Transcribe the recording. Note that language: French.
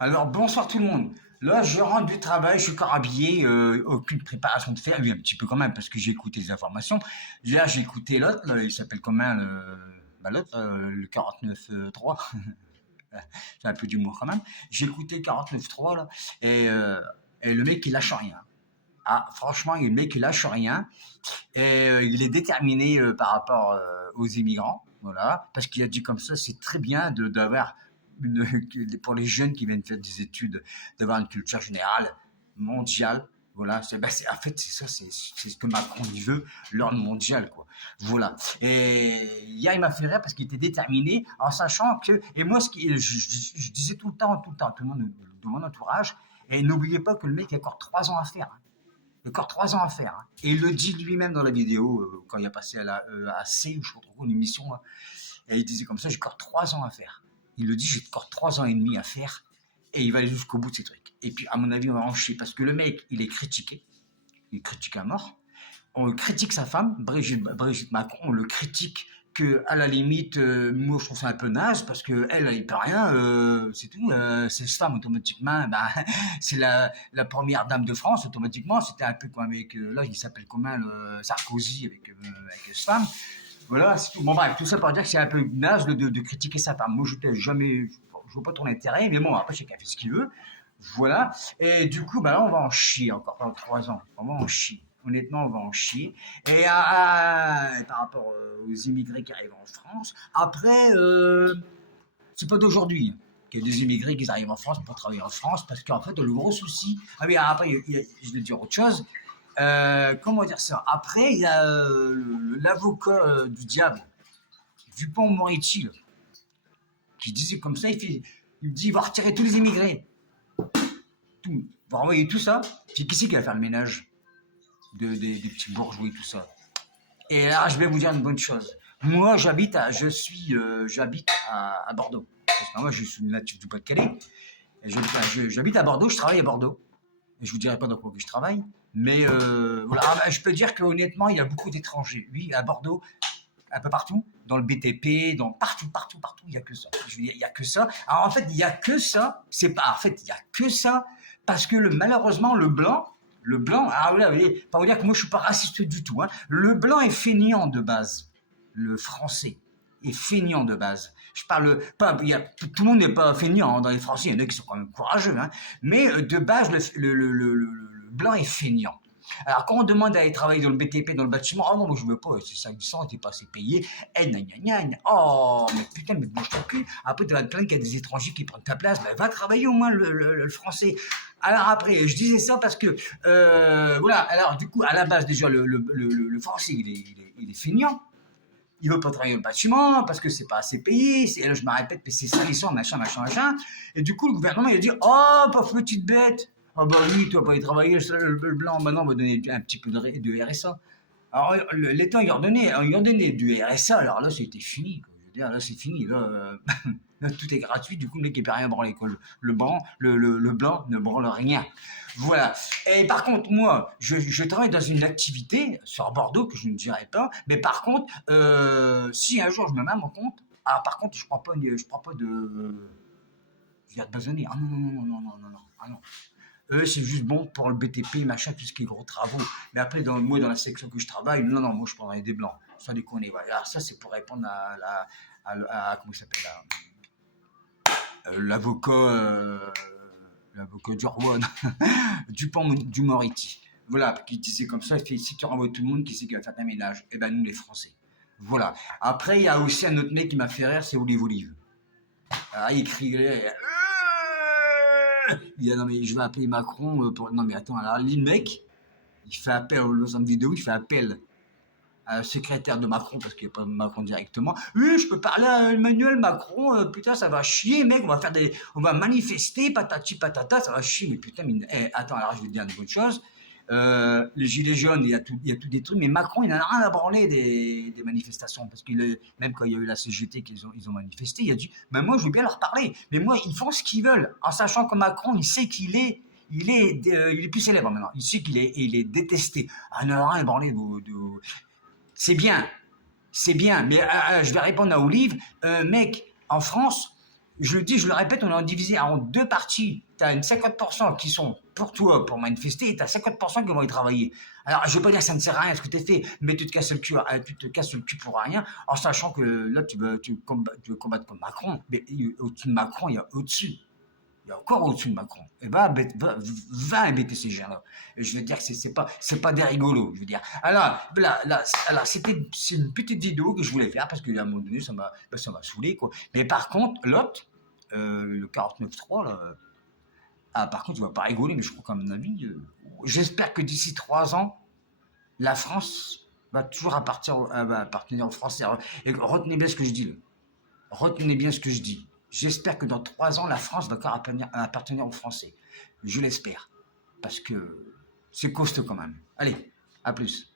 Alors, bonsoir tout le monde. Là, je rentre du travail, je suis encore habillé, aucune préparation de faire, oui, un petit peu quand même, parce que j'ai écouté les informations. Là, j'ai écouté l'autre, là, il s'appelle comment, l'autre, le 49.3. C'est un peu d'humour quand même. J'ai écouté le 49.3, là, et, euh, et le mec, il lâche rien. Ah, franchement, le mec, il lâche rien. Et il est déterminé par rapport aux immigrants, voilà, parce qu'il a dit comme ça, c'est très bien d'avoir pour les jeunes qui viennent faire des études, d'avoir une culture générale mondiale. Voilà, en fait, c'est ça, c'est ce que Macron il veut, l'ordre mondial, quoi. Voilà. Et hier, il m'a fait rire parce qu'il était déterminé en sachant que, et moi, je disais tout le monde de mon entourage, et n'oubliez pas que le mec a encore 3 ans à faire, hein. Encore 3 ans à faire, hein. Et il le dit lui-même dans la vidéo, quand il a passé à la C, ou je sais pas trop, une émission, hein. Et il disait comme ça, j'ai encore 3 ans à faire. Il le dit, j'ai encore 3 ans et demi à faire, et il va aller jusqu'au bout de ses trucs. Et puis, à mon avis, on va en chier, parce que le mec, il est critiqué à mort. On critique sa femme, Brigitte Macron, on le critique que à la limite, moi je trouve ça un peu naze parce que elle peut rien, c'est tout. C'est cette femme automatiquement, bah, c'est la première dame de France automatiquement. C'était un peu comme avec là il s'appelle comment Sarkozy avec cette femme. Voilà, c'est tout. Bon bref, tout ça pour dire que c'est un peu naze de critiquer sa femme. Moi je vois pas ton intérêt, mais bon après chacun fait ce qu'il veut. Voilà. Et du coup, bah là, on va en chier encore pendant 3 ans. On va en chier. Honnêtement, on va en chier. Et par rapport aux immigrés qui arrivent en France, après, c'est pas d'aujourd'hui qu'il y a des immigrés qui arrivent en France pour travailler en France, parce qu'en fait, le gros souci. Ah oui, après, je vais dire autre chose. Comment dire ça? Après, il y a l'avocat du diable, Dupond-Moretti, là, qui disait comme ça, il dit il va retirer tous les immigrés. Tout. Il va renvoyer tout ça. Puis qui c'est qui va faire le ménage des petits bourgeois et tout ça? Et là, je vais vous dire une bonne chose. Moi, j'habite à Bordeaux. Parce que moi, je suis natif du Pas-de-Calais. Et j'habite à Bordeaux, je travaille à Bordeaux. Et je vous dirai pas dans quoi que je travaille. Mais voilà, je peux dire qu'honnêtement, il y a beaucoup d'étrangers. Oui, à Bordeaux, un peu partout, dans le BTP, partout, il y a que ça. Je veux dire, il y a que ça. Alors en fait, il y a que ça. C'est pas, en fait, il y a que ça parce que malheureusement, le blanc, ah oui, pas vous dire que moi je suis pas raciste du tout, hein. Le blanc est feignant de base. Le français est feignant de base. Je parle pas, tout le monde n'est pas feignant, hein, dans les Français, il y en a qui sont quand même courageux, hein. Mais de base, le blanc est feignant. Alors, quand on demande d'aller travailler dans le BTP, dans le bâtiment, oh non, moi je veux pas, c'est 500, t'es pas assez payé, oh, mais putain, mais bouge ton cul. Après, tu vas te plaindre qu'il y a des étrangers qui prennent ta place, ben, va travailler au moins le français. Alors après, je disais ça parce que, voilà, alors du coup, à la base, déjà, le français, il est feignant. Il veut pas travailler au bâtiment parce que c'est pas assez payé. Et là, je me répète, mais c'est salissant, machin. Et du coup, le gouvernement, il a dit, oh, pauvre petite bête. Ah bah oui, tu vas pas y travailler, le blanc, maintenant on va donner un petit peu de RSA. Alors l'État il ordonnait du RSA, alors là c'était fini, quoi. Je veux dire, là c'est fini, là tout est gratuit, du coup le mec il peut rien branler, quoi. Le blanc ne branle rien. Voilà. Et par contre, moi, je travaille dans une activité sur Bordeaux que je ne dirai pas, mais par contre, si un jour je me mets à mon compte, ah par contre je prends pas je viens de basonner. Ah non. Ah non. Eux, c'est juste bon pour le BTP, machin, tout ce qui est gros travaux. Mais après, moi, dans la section que je travaille, non, moi, je prendrais des blancs. Sans déconner. Voilà. Alors, ça, c'est pour répondre comment il s'appelle, l'avocat, l'avocat du roi, du Moriti. Voilà, qui disait comme ça, il fait, si tu renvoies tout le monde, qui c'est qui va faire ta ménage? Eh ben, nous, les Français. Voilà. Après, il y a aussi un autre mec qui m'a fait rire, c'est Olive. Alors, il criait, il dit, non mais je vais appeler Macron pour... Non mais attends, alors le mec, il fait appel, dans une vidéo, il fait appel à un secrétaire de Macron, parce qu'il n'y a pas de Macron directement. Oui, je peux parler à Emmanuel Macron, putain, ça va chier, mec, on va manifester, patati patata, ça va chier, mais putain, attends, alors je vais te dire une bonne chose. Les gilets jaunes, il y a tout des trucs, mais Macron, il n'en a rien à branler des manifestations, parce que même quand il y a eu la CGT ils ont manifesté, il a dit, ben moi je veux bien leur parler, mais moi ils font ce qu'ils veulent, en sachant que Macron, il sait il est plus célèbre maintenant, il sait il est détesté. Ah, il n'en a rien à branler c'est bien, mais je vais répondre à Olive, mec, en France, je le dis, je le répète, on est divisé en deux parties. Tu as une 50% qui sont pour toi, pour manifester, et tu as 50% qui vont y travailler. Alors, je ne veux pas dire que ça ne sert à rien ce que tu fais, mais tu te casses le cul, pour rien, en sachant que là, tu veux combattre comme Macron. Mais au-dessus de Macron, il y a au-dessus. Il y a encore au-dessus de Macron. Et va embêter ces gens-là. Je veux dire que c'est pas des rigolos. Je veux dire. Alors, c'est une petite vidéo que je voulais faire parce qu'à un moment donné, ça m'a saoulé, quoi. Mais par contre, l'autre, le 49.3, là, par contre, il va pas rigoler, mais je crois qu'à mon avis, j'espère que d'ici 3 ans, la France va toujours appartenir aux Français. Et retenez bien ce que je dis, là. Retenez bien ce que je dis. J'espère que dans 3 ans, la France va encore appartenir aux Français. Je l'espère. Parce que c'est costaud quand même. Allez, à plus.